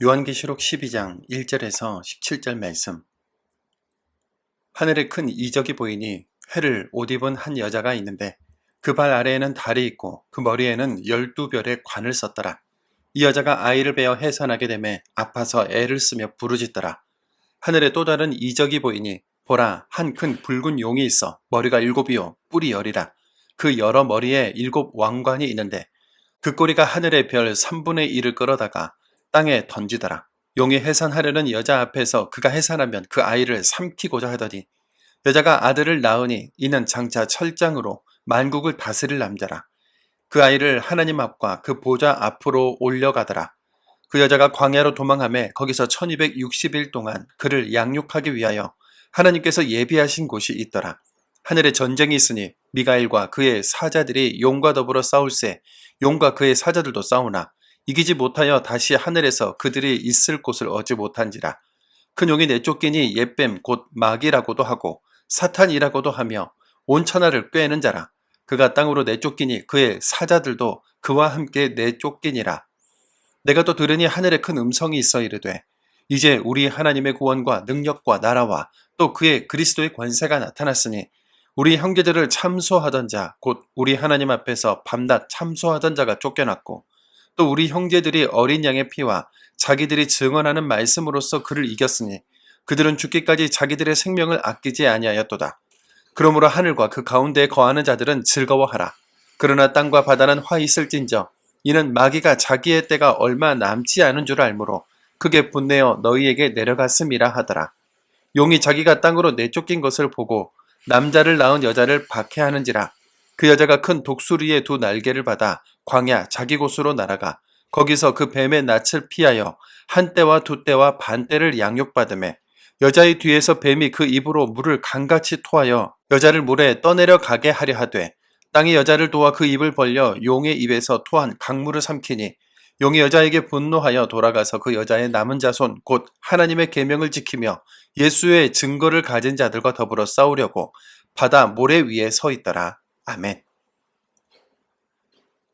요한계시록 12장 1절에서 17절 말씀. 하늘에 큰 이적이 보이니 회를 옷 입은 한 여자가 있는데 그 발 아래에는 달이 있고 그 머리에는 12별의 관을 썼더라. 이 여자가 아이를 베어 해산하게 되매 아파서 애를 쓰며 부르짖더라. 하늘에 또 다른 이적이 보이니 보라, 한 큰 붉은 용이 있어 머리가 7이요 뿔이 10이라. 그 여러 머리에 7 왕관이 있는데 그 꼬리가 하늘의 별 3분의 1을 끌어다가 땅에 던지더라. 용이 해산하려는 여자 앞에서 그가 해산하면 그 아이를 삼키고자 하더니 여자가 아들을 낳으니 이는 장차 철장으로 만국을 다스릴 남자라. 그 아이를 하나님 앞과 그 보좌 앞으로 올려가더라. 그 여자가 광야로 도망하며 거기서 1260일 동안 그를 양육하기 위하여 하나님께서 예비하신 곳이 있더라. 하늘에 전쟁이 있으니 미가엘과 그의 사자들이 용과 더불어 싸울세 용과 그의 사자들도 싸우나 이기지 못하여 다시 하늘에서 그들이 있을 곳을 얻지 못한지라. 큰 용이 내쫓기니 옛뱀 곧 마귀라고도 하고 사탄이라고도 하며 온 천하를 꿰는 자라. 그가 땅으로 내쫓기니 그의 사자들도 그와 함께 내쫓기니라. 내가 또 들으니 하늘에 큰 음성이 있어 이르되 이제 우리 하나님의 구원과 능력과 나라와 또 그의 그리스도의 권세가 나타났으니 우리 형제들을 참소하던 자 곧 우리 하나님 앞에서 밤낮 참소하던 자가 쫓겨났고 또 우리 형제들이 어린 양의 피와 자기들이 증언하는 말씀으로써 그를 이겼으니 그들은 죽기까지 자기들의 생명을 아끼지 아니하였도다. 그러므로 하늘과 그 가운데에 거하는 자들은 즐거워하라. 그러나 땅과 바다는 화 있을진저 이는 마귀가 자기의 때가 얼마 남지 않은 줄 알므로 크게 분내어 너희에게 내려갔음이라 하더라. 용이 자기가 땅으로 내쫓긴 것을 보고 남자를 낳은 여자를 박해하는지라. 그 여자가 큰 독수리의 2 날개를 받아 광야 자기 곳으로 날아가 거기서 그 뱀의 낯을 피하여 1때와 2때와 반때를 양육받으매 여자의 뒤에서 뱀이 그 입으로 물을 강같이 토하여 여자를 물에 떠내려 가게 하려 하되 땅이 여자를 도와 그 입을 벌려 용의 입에서 토한 강물을 삼키니 용이 여자에게 분노하여 돌아가서 그 여자의 남은 자손 곧 하나님의 계명을 지키며 예수의 증거를 가진 자들과 더불어 싸우려고 바다 모래 위에 서 있더라. 아멘.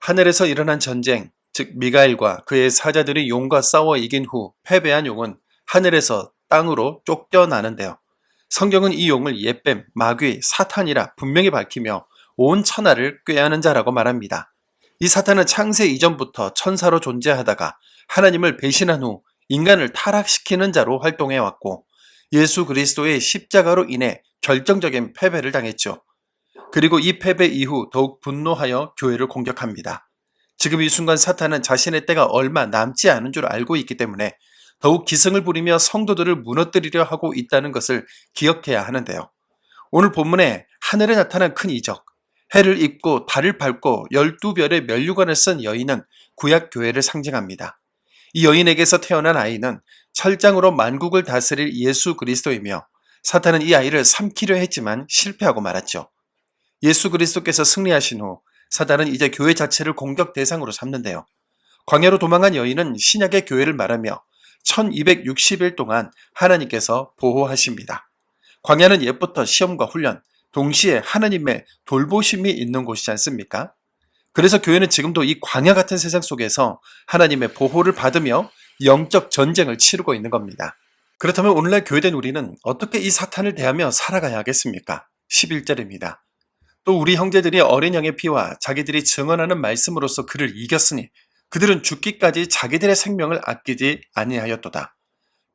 하늘에서 일어난 전쟁, 즉 미가엘과 그의 사자들이 용과 싸워 이긴 후 패배한 용은 하늘에서 땅으로 쫓겨나는데요. 성경은 이 용을 옛뱀, 마귀, 사탄이라 분명히 밝히며 온 천하를 꾀하는 자라고 말합니다. 이 사탄은 창세 이전부터 천사로 존재하다가 하나님을 배신한 후 인간을 타락시키는 자로 활동해왔고 예수 그리스도의 십자가로 인해 결정적인 패배를 당했죠. 그리고 이 패배 이후 더욱 분노하여 교회를 공격합니다. 지금 이 순간 사탄은 자신의 때가 얼마 남지 않은 줄 알고 있기 때문에 더욱 기승을 부리며 성도들을 무너뜨리려 하고 있다는 것을 기억해야 하는데요. 오늘 본문에 하늘에 나타난 큰 이적, 해를 입고 달을 밟고 12별의 면류관을 쓴 여인은 구약교회를 상징합니다. 이 여인에게서 태어난 아이는 철장으로 만국을 다스릴 예수 그리스도이며 사탄은 이 아이를 삼키려 했지만 실패하고 말았죠. 예수 그리스도께서 승리하신 후 사탄은 이제 교회 자체를 공격 대상으로 삼는데요. 광야로 도망한 여인은 신약의 교회를 말하며 1260일 동안 하나님께서 보호하십니다. 광야는 옛부터 시험과 훈련, 동시에 하나님의 돌보심이 있는 곳이지 않습니까? 그래서 교회는 지금도 이 광야 같은 세상 속에서 하나님의 보호를 받으며 영적 전쟁을 치르고 있는 겁니다. 그렇다면 오늘날 교회된 우리는 어떻게 이 사탄을 대하며 살아가야 하겠습니까? 11절입니다. 또 우리 형제들이 어린 양의 피와 자기들이 증언하는 말씀으로써 그를 이겼으니 그들은 죽기까지 자기들의 생명을 아끼지 아니하였도다.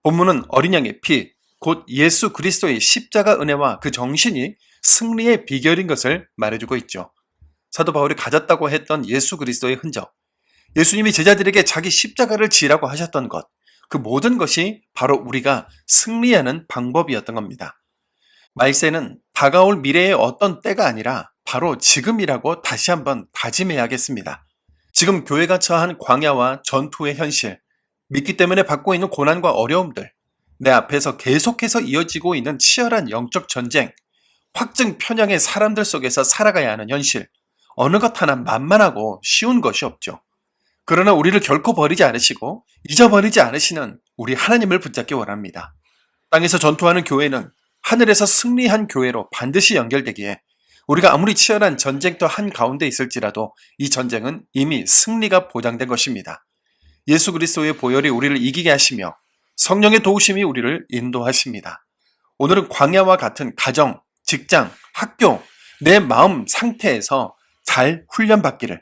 본문은 어린 양의 피, 곧 예수 그리스도의 십자가 은혜와 그 정신이 승리의 비결인 것을 말해주고 있죠. 사도 바울이 가졌다고 했던 예수 그리스도의 흔적, 예수님이 제자들에게 자기 십자가를 지라고 하셨던 것, 그 모든 것이 바로 우리가 승리하는 방법이었던 겁니다. 말세는 다가올 미래의 어떤 때가 아니라 바로 지금이라고 다시 한번 다짐해야겠습니다. 지금 교회가 처한 광야와 전투의 현실, 믿기 때문에 받고 있는 고난과 어려움들, 내 앞에서 계속해서 이어지고 있는 치열한 영적 전쟁, 확증 편향의 사람들 속에서 살아가야 하는 현실, 어느 것 하나 만만하고 쉬운 것이 없죠. 그러나 우리를 결코 버리지 않으시고 잊어버리지 않으시는 우리 하나님을 붙잡기 원합니다. 땅에서 전투하는 교회는 하늘에서 승리한 교회로 반드시 연결되기에 우리가 아무리 치열한 전쟁터 한가운데 있을지라도 이 전쟁은 이미 승리가 보장된 것입니다. 예수 그리스도의 보혈이 우리를 이기게 하시며 성령의 도우심이 우리를 인도하십니다. 오늘은 광야와 같은 가정, 직장, 학교, 내 마음 상태에서 잘 훈련받기를,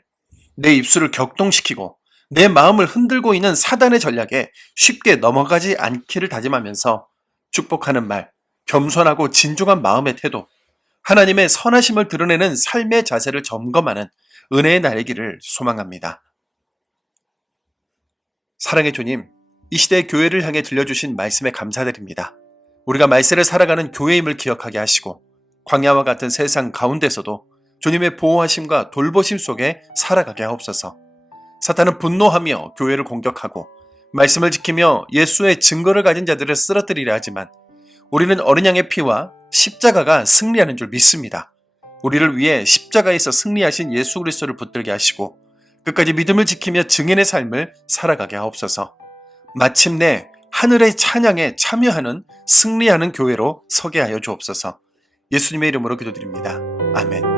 내 입술을 격동시키고 내 마음을 흔들고 있는 사단의 전략에 쉽게 넘어가지 않기를 다짐하면서 축복하는 말, 겸손하고 진중한 마음의 태도, 하나님의 선하심을 드러내는 삶의 자세를 점검하는 은혜의 날이기를 소망합니다. 사랑의 주님, 이 시대 교회를 향해 들려주신 말씀에 감사드립니다. 우리가 말세를 살아가는 교회임을 기억하게 하시고 광야와 같은 세상 가운데서도 주님의 보호하심과 돌보심 속에 살아가게 하옵소서. 사탄은 분노하며 교회를 공격하고 말씀을 지키며 예수의 증거를 가진 자들을 쓰러뜨리려 하지만 우리는 어린 양의 피와 십자가가 승리하는 줄 믿습니다. 우리를 위해 십자가에서 승리하신 예수 그리스도를 붙들게 하시고 끝까지 믿음을 지키며 증인의 삶을 살아가게 하옵소서. 마침내 하늘의 찬양에 참여하는 승리하는 교회로 서게 하여 주옵소서. 예수님의 이름으로 기도드립니다. 아멘.